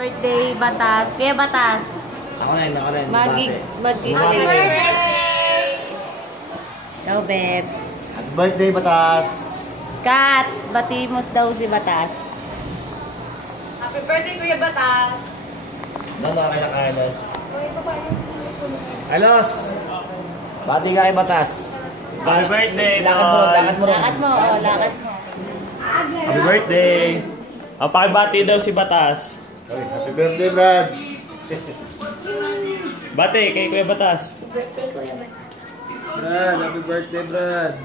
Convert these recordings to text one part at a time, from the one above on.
Birthday, Batas. Kaya Batas. Ako rin. Happy birthday! Go, Beb. Happy birthday, Batas! Kat, bati mo daw si Batas. Happy birthday, Kuya Batas! Kay Carlos. Carlos! Bati ka kay Batas. Happy birthday, Lakad mo. Lakad mo. Happy birthday! Pakibati daw si Batas. Happy birthday, Brad! Bate, kay Kuya Batas. Brad, happy birthday, Brad!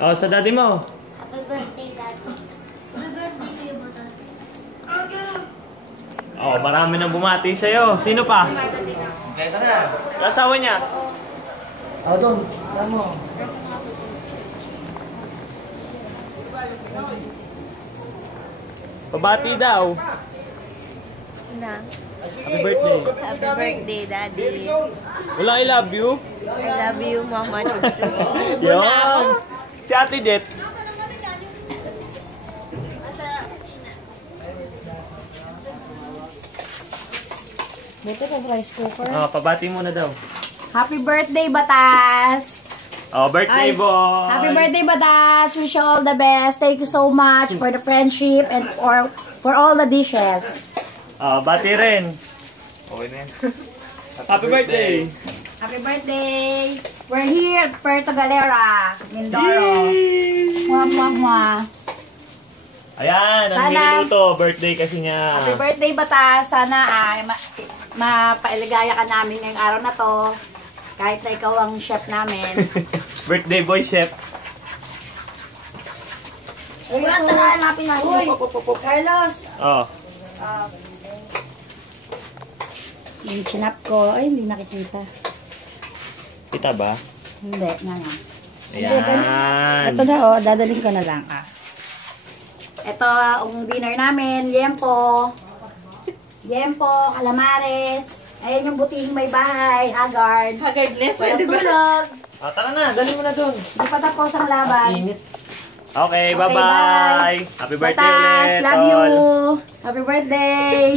Oh, sa daddy mo. Happy birthday, Daddy. Happy birthday, Kuya Batas. Oh, marami nang bumati sa'yo. Sino pa? Kaya na. Asawa niya. Doon. Alam mo. Pabati daw. Happy birthday. Happy birthday, Daddy. Wala I love you. I love you, Mama. Yan. Si Ate Jet. Dito na rice cooker. Oh, pabati muna daw. Happy birthday, Batas! Oh, birthday boy. Happy birthday, Batas! Wish you all the best. Thank you so much for the friendship and for all the dishes. Oh, bati rin. Okay na yan. Happy birthday. Happy birthday! We're here at Puerto Galera, Mindoro. Mwah, mwah, mwah. Ayan, ang Sana- niluluto. Birthday kasi niya. Happy birthday, Batas! Sana ay mapailigaya ka namin ngayong araw na to. Kahit na ikaw ang chef namin. Birthday boy chef. Uy, hanapin na. Uy, Carlos! Oh. Yung chinap ko, ay hindi nakikita. Kita ba? Hindi, nga. Ayan. Ito na dadaling ko na lang. Ito ang dinner namin, yempo, calamares. Ayan yung butihing may bahay, haggard. Haggardness, Walang tulog. Oh, tara na, dali mo na dun. Hindi pa tapos ang laban. Init. Okay, Okay, bye-bye. bye. Happy birthday Batas, ulit. love you. tol. Happy birthday.